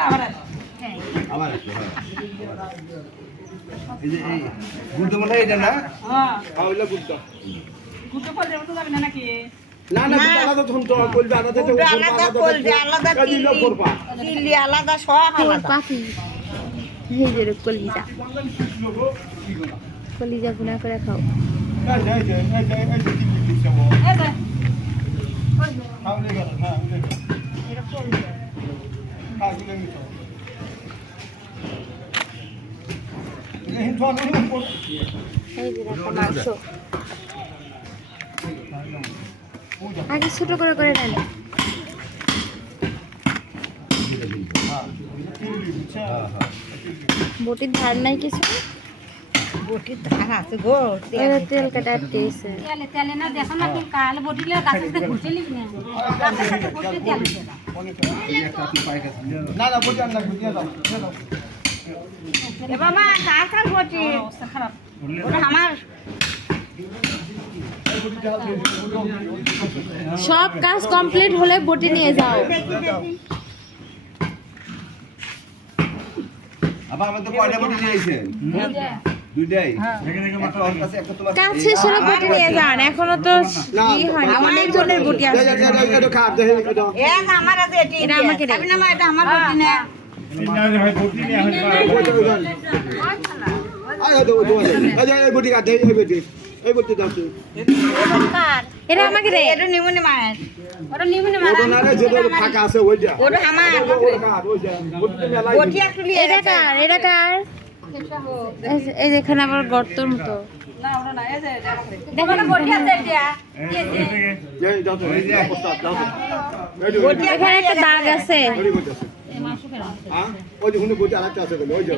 আবার এই যে এই গুড় মনে হয় এটা না ওইলা গুড়টা গুড়টা পড়ে যাবে তো যাবে না নাকি না না গুড় আলাদা তখন তো কলবে আলাদা তো আলাদা কলবে আলাদা চিলি আলাদা সব আলাদা পাখি এই যে কলিজা কলিজা ভুনা করে খাও এই যে দেখো মাংস আগে ছোট করে করে নেন বটির ধার নাই কিছু বটির ধার আছে গো তেল কাটা আটকেছে তেলে না দেখো না কি কাল বটিলে কাছে সাথে ঘুরতে লিখি না কাছে সাথে ঘুরতে তেল না না বটি আনলা গুড়িয়া দাও এ বাবা কার কার বটি অবস্থা খারাপ ওটা আমার সব কাজ কমপ্লিট হলে বটি নিয়ে যাও আবার আমাদের কয়টা বটি নিয়েছেন দুইটাই একটা ওর কাছে একটা তোমার কাজ শেষ হলে বটি নিয়ে যান এখনো তো ই হয়নি অনেক জনের বটি আছে এটা খাপ দেখে এটা এ না আমার আছে এটি এটা আমাকে দে। আপনি না এটা আমার বটি না আয় দাও দাও এই বটি কাট এই বটি দাও এটা আমাকে দে এটা নিমুনি মায়ের ওরা নিমনে ওটা না রে যেটা ফাঁকা আছে ওইটা ওটা আমার বটি মেলাই বটি একটু নিয়ে এটা কার এটা কার এই যেখানে আবার গর্তর মতো না ওরা না এই যে দেখো না বটি আছে এটা এই দাও তো এই যে প্রস্তাব দাও বটি এখানে একটা দাগ আছে বটি বটি আছে হ্যাঁ ওই যে হুনে বটি আরেকটা আছে ওই যে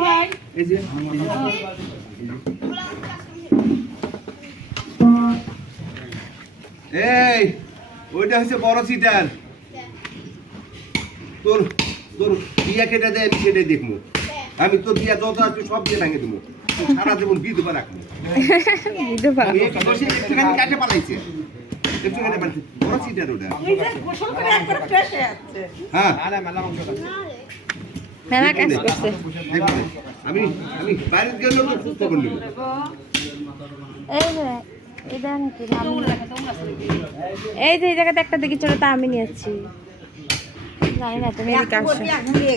ভাই এই যে এই ওইটা হচ্ছে বড় সিটার তোর তোর বিয়া কেটে দেয় আমি সেটাই দেখবো আমি তোর বিয়া যত আছে সব দিয়ে ভাঙে দেবো সারা জীবন বিধবা রাখবো বিধবা একটুখানি কাটে পালাইছে একটুখানি পালাইছে বড় সিটার ওটা গোসল করে একবার ফ্রেশ হয়ে যাচ্ছে হ্যাঁ মেলা কাজ করছে দেখবে, আমি আমি বাইরে গেলেও তো সুস্থ করে নেবো এই যে এটা নাকি এই যে এই জায়গাতে একটা দেখি চলো তা আমি নিয়েছি জানি না তুমি এদিকে আসো বটি এখন দিয়ে